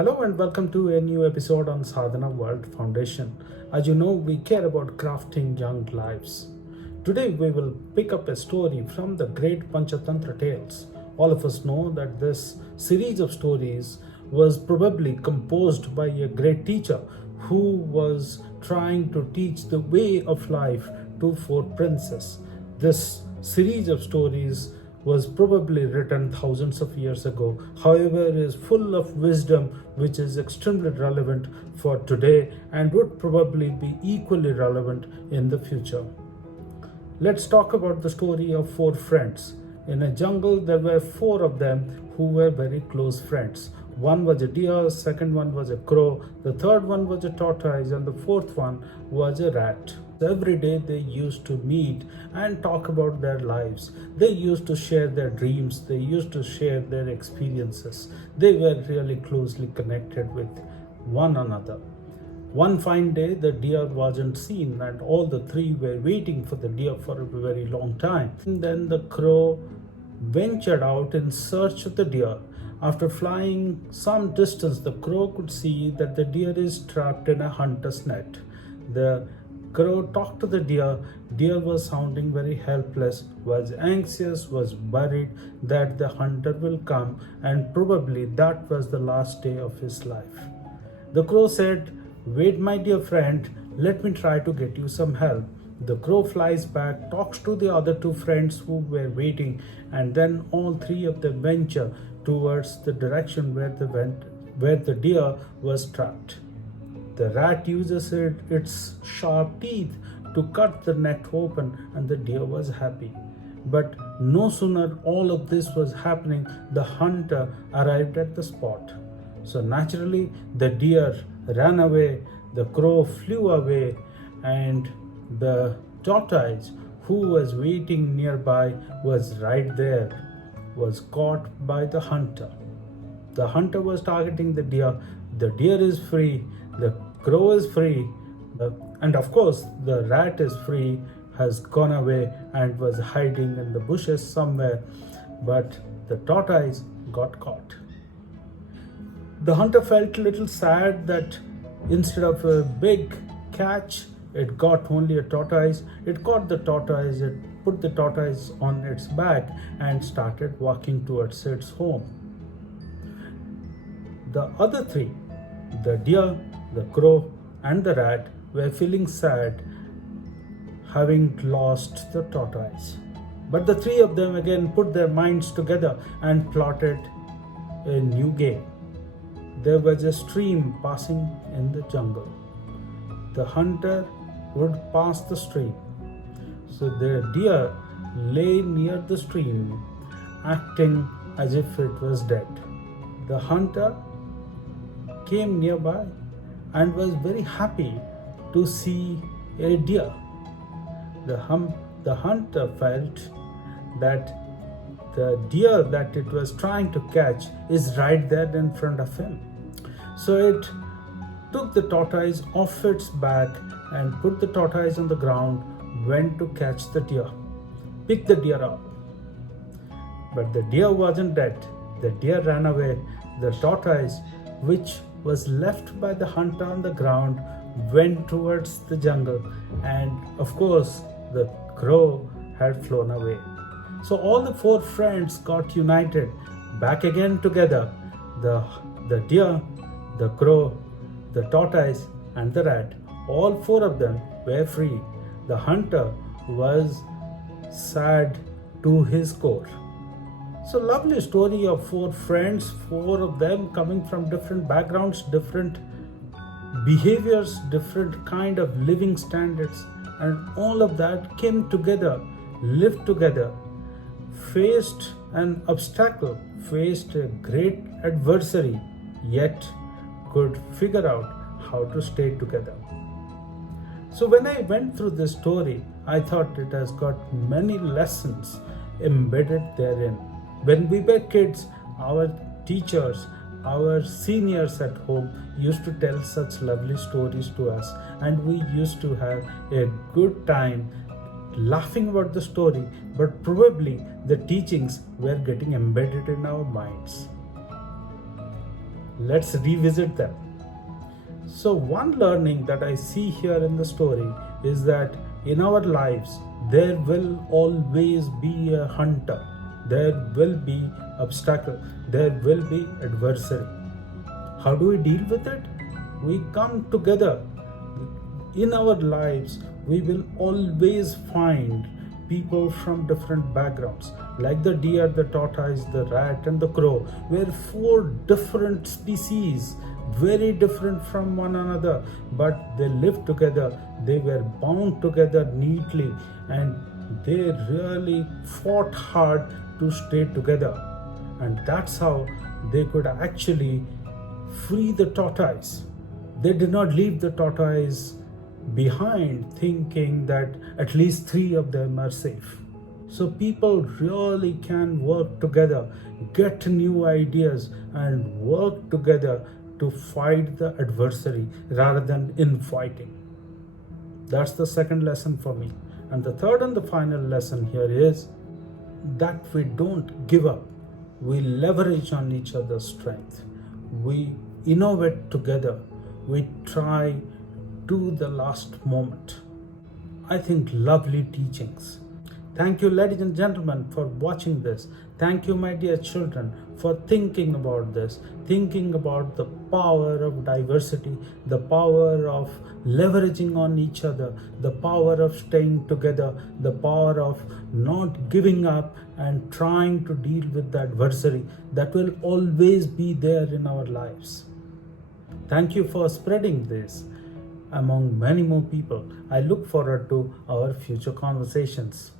Hello and welcome to a new episode on Sadhana World Foundation. As you know, we care about crafting young lives. Today we will pick up a story from the great Panchatantra tales. All of us know that this series of stories was probably composed by a great teacher who was trying to teach the way of life to four princes. This series of stories was probably written thousands of years ago, however, is full of wisdom which is extremely relevant for today and would probably be equally relevant in the future. Let's talk about the story of four friends. In a jungle, there were four of them who were very close friends. One was a deer, second one was a crow, the third one was a tortoise, and the fourth one was a rat. Every day they used to meet and talk about their lives. They used to share their dreams, they used to share their experiences. They were really closely connected with one another. One fine day, the deer wasn't seen, and all the three were waiting for the deer for a very long time. And then the crow ventured out in search of the deer. After flying some distance, the crow could see that the deer is trapped in a hunter's net. The crow talked to the deer. Deer was sounding very helpless, was anxious, was worried that the hunter will come, and probably that was the last day of his life. The crow said, "Wait, my dear friend, let me try to get you some help." The crow flies back, talks to the other two friends who were waiting, and then all three of them venture towards the direction where the deer was trapped. The rat uses its sharp teeth to cut the net open, and the deer was happy. But no sooner all of this was happening, the hunter arrived at the spot. So naturally, the deer ran away, the crow flew away, and the tortoise, who was waiting nearby, was right there, was caught by the hunter. The hunter was targeting the deer. The deer is free, the crow is free, and of course, the rat is free, has gone away and was hiding in the bushes somewhere, but the tortoise got caught. The hunter felt a little sad that instead of a big catch, it got only a tortoise. It caught the tortoise, it put the tortoise on its back and started walking towards its home. The other three, the deer, the crow, and the rat, were feeling sad having lost the tortoise. But the three of them again put their minds together and plotted a new game. There was a stream passing in the jungle. The hunter would pass the stream. So the deer lay near the stream, acting as if it was dead. The hunter came nearby and was very happy to see a deer. The hunter felt that the deer that it was trying to catch is right there in front of him. So it took the tortoise off its back and put the tortoise on the ground, went to catch the deer, picked the deer up. But the deer wasn't dead. The deer ran away. The tortoise, which was left by the hunter on the ground, went towards the jungle, and of course, the crow had flown away. So all the four friends got united, back again together. The deer, the crow, the tortoise, and the rat, all four of them were free. The hunter was sad to his core. So lovely story of four friends, four of them coming from different backgrounds, different behaviors, different kind of living standards, and all of that came together, lived together, faced an obstacle, faced a great adversary, yet could figure out how to stay together. So when I went through this story, I thought it has got many lessons embedded therein. When we were kids, our teachers, our seniors at home used to tell such lovely stories to us, and we used to have a good time laughing about the story, but probably the teachings were getting embedded in our minds. Let's revisit them. So, one learning that I see here in the story is that in our lives, there will always be a hunter, there will be obstacle, there will be adversary. How do we deal with it? We come together. In our lives, we will always find people from different backgrounds, like the deer, the tortoise, the rat, and the crow, were four different species, very different from one another, but they lived together. They were bound together neatly, and they really fought hard to stay together. And that's how they could actually free the tortoise. They did not leave the tortoise behind thinking that at least three of them are safe. So people really can work together, get new ideas, and work together to fight the adversary rather than infighting. That's the second lesson for me. And the third and the final lesson here is that we don't give up. We leverage on each other's strength. We innovate together. We try to the last moment. I think lovely teachings. Thank you, ladies and gentlemen, for watching this. Thank you, my dear children, for thinking about this, thinking about the power of diversity, the power of leveraging on each other, the power of staying together, the power of not giving up and trying to deal with the adversary that will always be there in our lives. Thank you for spreading this among many more people. I look forward to our future conversations.